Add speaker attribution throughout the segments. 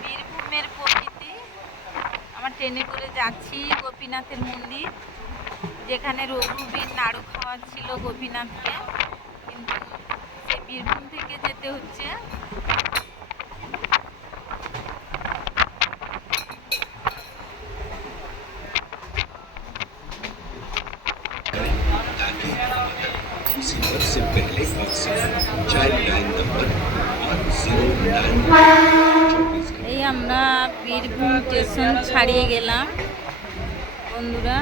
Speaker 1: বীরভূমের প্রকৃতি। আমার ট্রেনে করে যাচ্ছি গোপীনাথের মন্দির, যেখানে রঘুবীর নাড়ু খাওয়াচ্ছিল গোপীনাথকে। কিন্তু সে বীরভূম থেকে যেতে হচ্ছে। এই আমরা বীরভূম স্টেশন ছাড়িয়ে গেলাম বন্ধুরা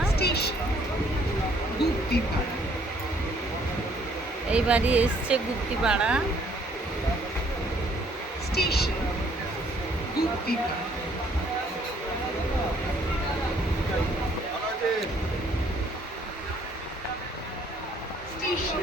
Speaker 1: এই বাড়ি এসছে Guptipara station
Speaker 2: Station.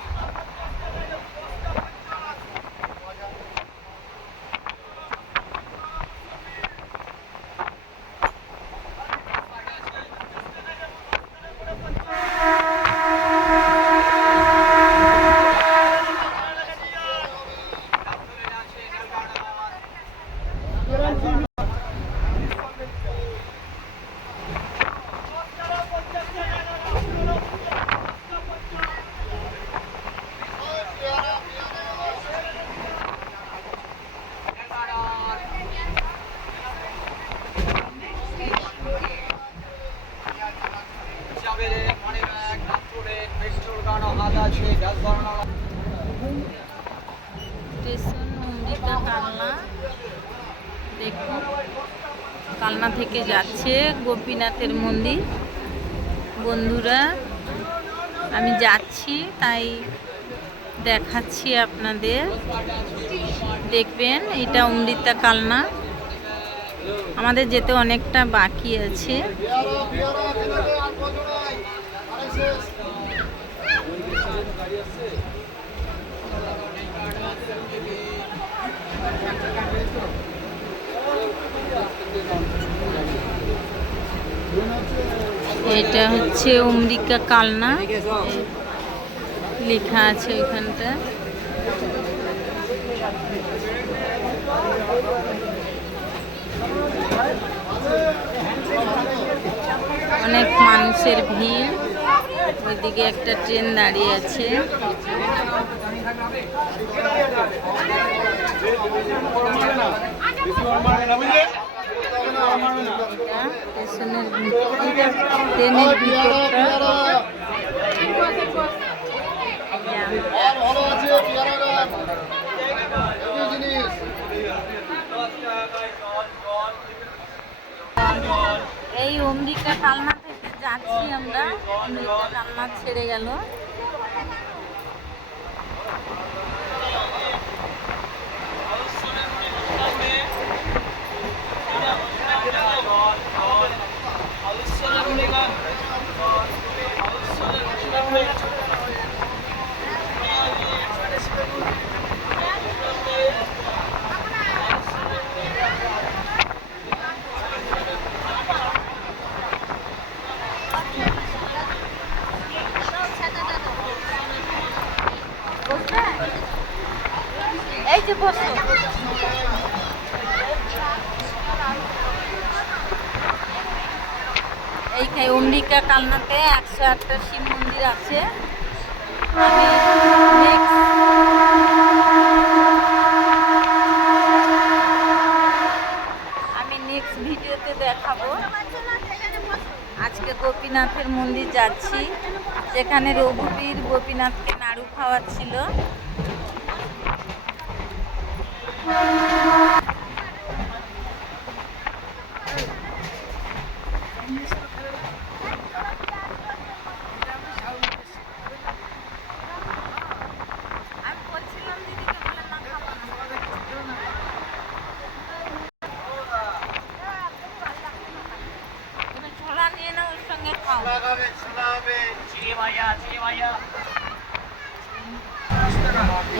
Speaker 1: Station Ambika Kalna. দেখুন, কালনা থেকে যাচ্ছে গোপীনাথের মন্দির। বন্ধুরা, আমি যাচ্ছি, তাই দেখাচ্ছি আপনাদের। দেখবেন, এটা অমৃতা কালনা। আমাদের যেতে অনেকটা বাকি আছে। এটা হচ্ছে অমরিকা কালনা। লেখা আছে ওইখানটা। অনেক মানুষের ভিড়। ওইদিকে একটা ট্রেন দাঁড়িয়ে আছে। এই অম্বিকা কালনা থেকে যাচ্ছি আমরা। অম্বিকা কালনা ছেড়ে গেল। যে বসো। এইখানে অম্বিকা কালনাতে একশো আটটা শিব মন্দির আছে। আমি আমি নেক্সট ভিডিওতে দেখাবো। আজকে গোপীনাথের মন্দির যাচ্ছি। যেখানে রঘুবীর গোপীনাথকে নাড়ু খাওয়াচ্ছিল। আমি বলছিলাম দিদিকে বলে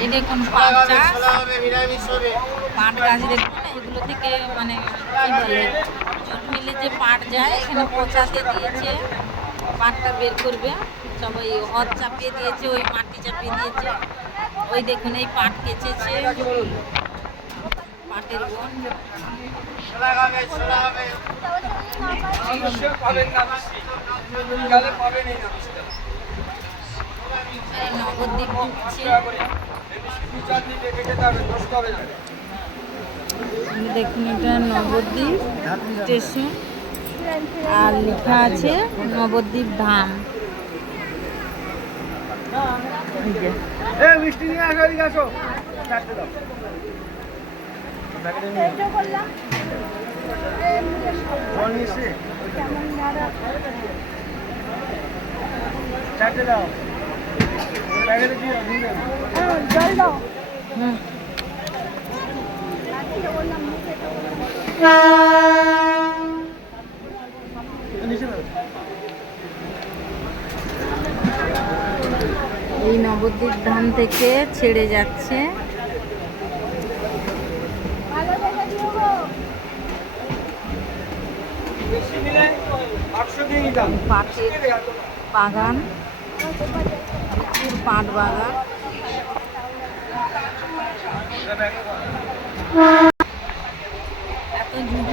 Speaker 1: এই দেখুন পাট চাষ। পাট গাছ দেখুন এগুলো থেকে মানে কি বলে জুট মিলে যে পাট যায় এখানে পচাতে দিয়েছে। পাটটা বের করবে। সবাই হদ চাপিয়ে দিয়েছে ওই মাটি চাপিয়ে দিয়েছে। ওই দেখুন এই পাট কেচেছে। পাটের বোন। এই নবদ্বীপ ঢুকছে দেখুন এটা নবদ্বীপ স্টেশন। আর লেখা আছে নবদ্বীপ ধাম।
Speaker 3: চারটে দাও।
Speaker 1: এই নবদ্বীপ ধাম থেকে ছেড়ে যাচ্ছে। পাটের বাগান। পাট বাগান।